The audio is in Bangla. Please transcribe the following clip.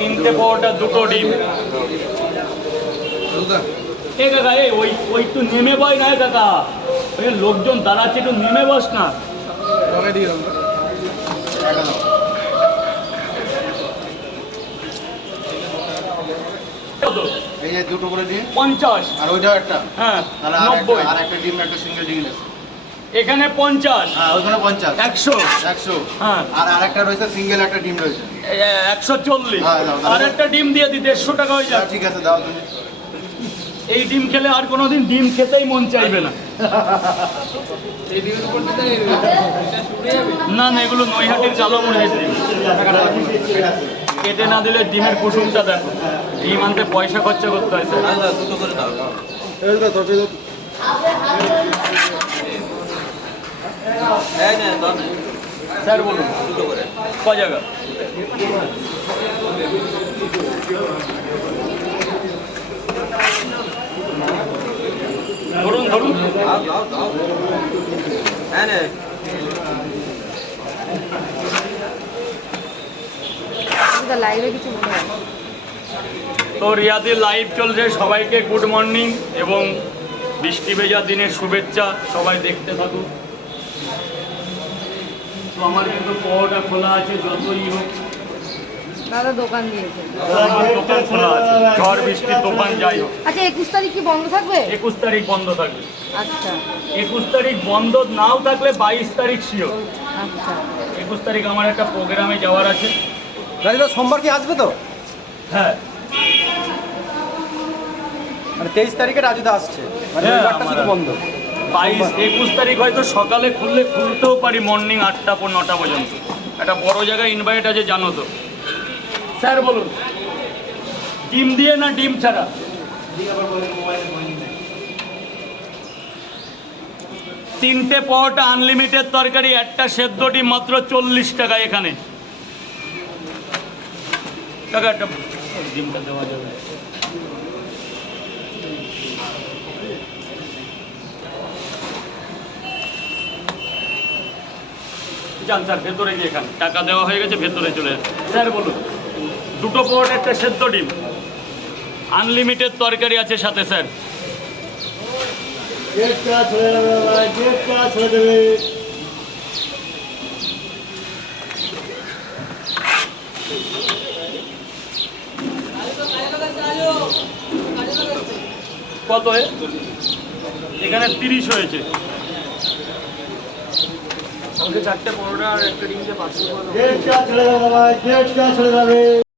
তিনটে পরোটা, দুটো ডিম। এ কাকা, ওই একটু নেমে বয় না কাকা, ওই লোকজন দাঁড়াচ্ছে, একটু নেমে বস না। এই যে দুটো করে ডিম 50, আর ওইটাও একটা। হ্যাঁ তাহলে 90, আর একটা ডিম, একটা সিঙ্গেল ডিম আছে। এখানে 50, হ্যাঁ ওইখানে 50, 100, 100। হ্যাঁ আর আরেকটা রয়েছে সিঙ্গেল একটা ডিম রয়েছে। 140, হ্যাঁ, দাও, দাও। আর একটা ডিম দিয়ে দিই, 150 টাকা হয়ে যায়। ঠিক আছে দাও তুমি। এই ডিম খেলে আর কোনোদিন ডিম খেতেই মন চাইবে না। না না, এগুলো নৈহাটির কালো মুরগির ডিম। কেটে না দিলে ডিমের কুসুমটা দেখো, ডিম আনতে পয়সা খরচা করতে হয় স্যার। স্যার বলুন ক জায়গা? ধরুন ধরুন। লাইভে কিছু মনে হয় তো রিয়াদি লাইভ চলছে, সবাইকে গুড মর্নিং এবং বৃষ্টি ভেজা দিনের শুভেচ্ছা। সবাই দেখতে থাকুন। তো আমার কিন্তু পরোটা খোলা আছে, যতই হোক দাদা দোকান দিয়েছে। আমার দোকান খোলা আছে, ঝড় বৃষ্টি তুফান যাই হোক। আচ্ছা 21 তারিখ কি বন্ধ থাকবে? 21 তারিখ বন্ধ থাকবে। আচ্ছা 21 তারিখ বন্ধ নাও থাকলে 22 তারিখ শিওর। আচ্ছা 21 তারিখ আমার একটা প্রোগ্রামে যাওয়ার আছে। রাজুদা সোমবার কি আসবে তো? হ্যাঁ মানে 23 তারিখে রাজুদা আসছে, মানে হ্যাঁ, রবিবারটা শুধু বন্ধ। 22, 21 তারিখ হয়তো সকালে খুলতেও পারি, মর্নিং 8টা 9টা পর্যন্ত। একটা বড় জায়গায় ইনভাইট আছে জানো তো। স্যার বলুন, ডিম দিয়ে না ডিম ছাড়া? তিনটে পরোটা, আনলিমিটেড তরকারি, একটা সেদ্ধ ডিম, মাত্র 40 টাকা। এখানে টাকা একটা ডিমটা দেওয়া যাবে। যান স্যার ভেতরে গিয়ে, এখানে টাকা দেওয়া হয়ে গেছে, ভেতরে চলে যান। স্যার বলুন, দুটো পরোটা, একটা সেদ্ধ ডিম, আনলিমিটেড তরকারি আছে সাথে স্যার। কত এখানে 30 হয়েছে। চারটে পরোটা আর একটা ডিম দিয়ে 500।